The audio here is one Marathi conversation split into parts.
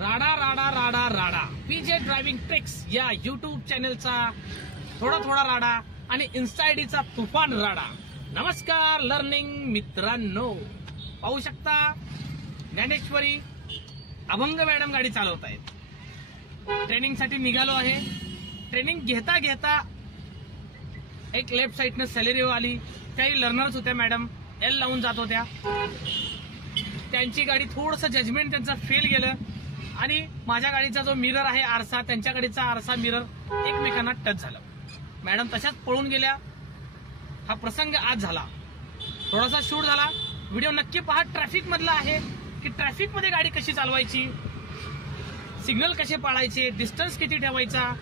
राडा राडा राडा राडा पीजे ड्रायव्हिंग ट्रिक्स या युट्यूब चॅनलचा थोडा थोडा राडा आणि इन्स्टा आयडीचा तुफान राडा. नमस्कार लर्निंग मित्रांनो, पाहू शकता ज्ञानेश्वरी अभंग मॅडम गाडी चालवत आहेत. ट्रेनिंगसाठी निघालो आहे. ट्रेनिंग घेता घेता एक लेफ्ट साईडनं सॅलेरी आली. काही लर्नर्स होत्या मॅडम, एल लावून जात होत्या. त्यांची गाडी थोडंसं जजमेंट त्यांचं फेल गेलं आणि माझ्या गाडीचा जो मिरर आहे आरसा, त्यांच्या गाडीचा आरसा मिरर एकमेकांना टच झालं. मॅडम तशाच पळून गेल्या. हा प्रसंग आज झाला. थोडासा शूट झाला. व्हिडिओ नक्की पहा. ट्रॅफिक मधला आहे की ट्रॅफिक मध्ये गाडी कशी चालवायची, सिग्नल कसे पाळायचे, डिस्टन्स किती ठेवायचा,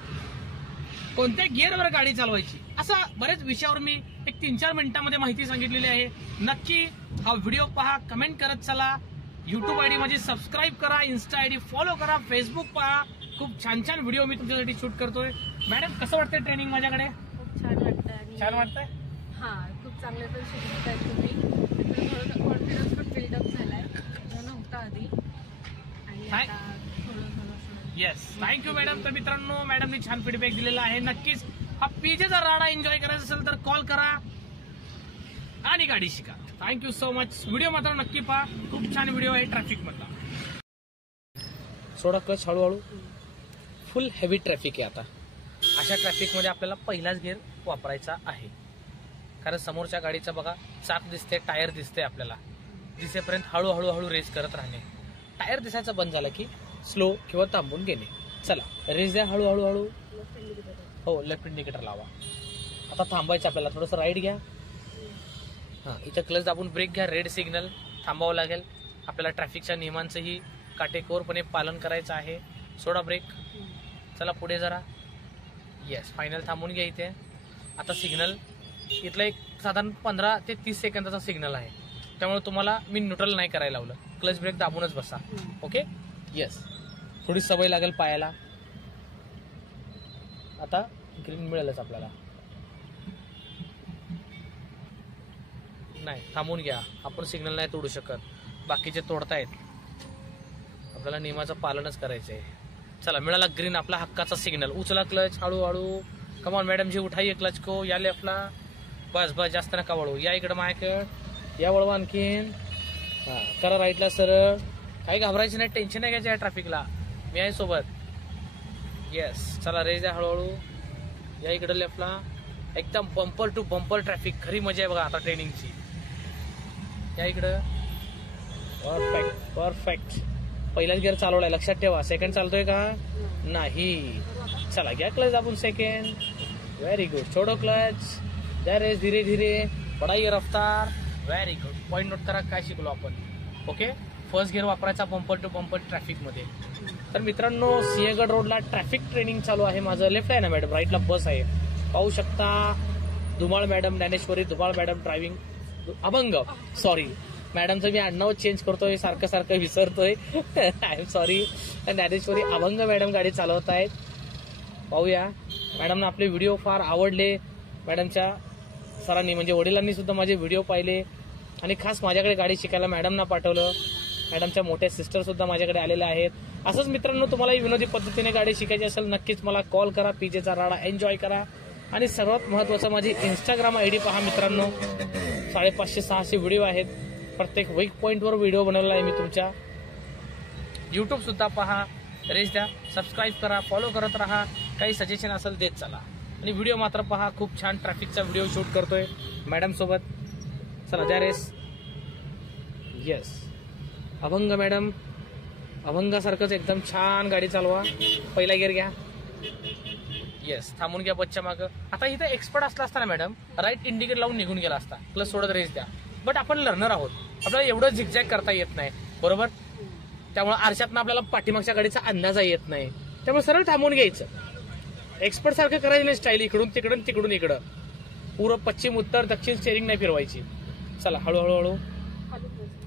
कोणत्या गिअरवर गाडी चालवायची, असा बरेच विषयावर मी एक 3-4 मिनिटांमध्ये माहिती सांगितलेली आहे. नक्की हा व्हिडिओ पहा, कमेंट करत चला. युट्यूब आयडी माझी सबस्क्राईब करा, इन्स्टा आयडी फॉलो करा, फेसबुक पहा. खूप छान छान व्हिडिओ मी तुमच्यासाठी शूट करतोय. मॅडम कसं वाटतंय ट्रेनिंग माझ्याकडे? खूप छान वाटतं. छान वाटतंय. हा, खूप चांगले पण शिकवताय तुम्ही. थोडं कॉन्फिडन्स पण बिल्डअप झालाय, नव्हता आधी. आणि आता येस, थँक्यू मॅडम. तर मित्रांनो, मॅडमनी छान फीडबॅक दिलेला आहे. नक्कीच हा पीजेचा राडा एन्जॉय करायचा असेल तर कॉल करा आणि गाडी शिका. Thank you so much. व्हिडिओ मात्र नक्की पहा. खूप छान व्हिडिओ आहे ट्रॅफिक मधला. सोडा क्लच हळूहळू. फुल हेवी ट्रॅफिक आहे आता. अशा ट्रॅफिक मध्ये आपल्याला पहिलाच गिअर वापरायचा आहे. कारण समोरच्या गाडीचा बघा चाक दिसते, टायर दिसते. आपल्याला दिसेपर्यंत हळूहळू हळू रेस करत राहणे. टायर दिसायचं बंद झालं की स्लो किंवा थांबून गेले. चला रेस द्या हळूहळू हळू. हो, लेफ्ट इंडिकेटर लावा. आता थांबायचं आपल्याला. थोडंसं राईट घ्या. हा, इथं क्लच दाबून ब्रेक घ्या. रेड सिग्नल थांबावं लागेल. आपल्याला ट्रॅफिकच्या नियमांचंही काटेकोरपणे पालन करायचं आहे. सोडा ब्रेक. चला पुढे जरा. येस, फायनल थांबून घ्या इथे. आता सिग्नल इथलं एक साधारण 15 ते 30 सेकंदाचा सिग्नल आहे. त्यामुळे तुम्हाला मी न्यूट्रल नाही करायला लावलं. क्लच ब्रेक दाबूनच बसा. ओके. येस, थोडी सवय लागेल पायाला. आता ग्रीन मिळेलच आपल्याला. नाही, थांबून घ्या. आपण सिग्नल नाही तोडू शकत, बाकीचे तोडतायत. आपल्याला नियमाचं पालनच करायचंय. चला, मिळाला ग्रीन, आपला हक्काचा सिग्नल. उचला क्लच हळूहळू. कमॉन मॅडम जी, उठाइए क्लच को. या लेफ्टला. बस बस, जास्त नका वळू. या इकडं माझ्याकडे या, वळवा आणखीन. हा, करा राईटला सरळ. काही घाबरायची नाही, टेन्शन नाही घ्यायचं. या ट्रॅफिकला मी आहे सोबत. येस, चला रेस द्या हळूहळू. या इकडं लेफ्टला. एकदम बंपर टू बंपर ट्रॅफिक. खरी मजा आहे बघा आता ट्रेनिंगची. या इकडं. Perfect perfect. पहिलाच गिअर चालवलाय, लक्षात ठेवा. सेकंड चालतोय का? नाही. चला घ्या क्लच दाबून सेकंड. Very good. छोडो क्लच. द्या रेस धीरे धीरे. बढाइये रफ्तार. Very good. पॉईंट नोट करा काय शिकलो आपण. ओके. फर्स्ट गिअर वापरायचा बंपर टू बंपर ट्रॅफिक मध्ये. तर मित्रांनो, सिंहगड रोडला ट्रॅफिक ट्रेनिंग चालू आहे माझं. लेफ्ट आहे ना मॅडम, राईटला बस आहे. पाहू शकता. Dhumal madam, Dnyaneshwari Dhumal madam driving Abhang. Sorry मॅडमचं मी आडनाव चेंज करतोय, सारखं सारखं विसरतोय. I am sorry. Dnyaneshwari Abhang madam गाडी चालवत आहेत. पाहूया. मॅडमना आपले व्हिडिओ फार आवडले. मॅडमच्या सरांनी म्हणजे वडिलांनी सुद्धा माझे व्हिडिओ पाहिले आणि खास माझ्याकडे गाडी शिकायला मॅडमना पाठवलं. मॅडमच्या मोठ्या सिस्टर सुद्धा माझ्याकडे आलेल्या आहेत. असंच मित्रांनो, तुम्हालाही विनोदी पद्धतीने गाडी शिकायची असेल नक्कीच मला कॉल करा. पीजेचा राडा एन्जॉय करा. आणि सर्वात महत्वाचं, माझी इंस्टाग्राम आयडी पहा मित्रांनो. 550-600 व्हिडिओ आहेत. प्रत्येक वीक पॉईंटवर व्हिडिओ बनवला आहे मी तुमच्या. युट्यूब सुद्धा पहा. रेस द्या, सबस्क्राईब करा, फॉलो करत राहा. काही सजेशन असेल देत चला. आणि व्हिडिओ मात्र पहा. खूप छान ट्रॅफिकचा व्हिडिओ शूट करतोय मॅडम सोबत. चला द्या रेस. येस, अभंग मॅडम अभंगासारखंच एकदम छान गाडी चालवा. पहिला गिअर घ्या. येस, थांबून घ्या बसच्या मागं. आता इथं एक्सपर्ट असला असता ना मॅडम, राईट इंडिकेटर लावून निघून गेला असता. प्लस सोडत रेस द्या. बट आपण लर्नर आहोत, आपल्याला एवढं झिकझॅक करता येत नाही, बरोबर. त्यामुळे आरशातनं आपल्याला पाठीमागच्या गाडीचा अंदाजा येत नाही. त्यामुळे सरळ थांबून घ्यायचं. एक्सपर्ट सारखं करायचं नाही. स्टाईल इकडून तिकडून तिकडून इकडं. पूर्व पश्चिम उत्तर दक्षिण स्टेरिंग नाही फिरवायची. चला हळूहळू हळू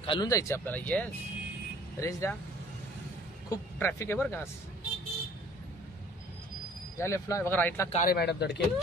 खालून जायचं आपल्याला. येस, रेस द्या. खूप ट्रॅफिक आहे बरं का. या लेफ्टला बघा, राईटला कार आहे मॅडम धडकेल.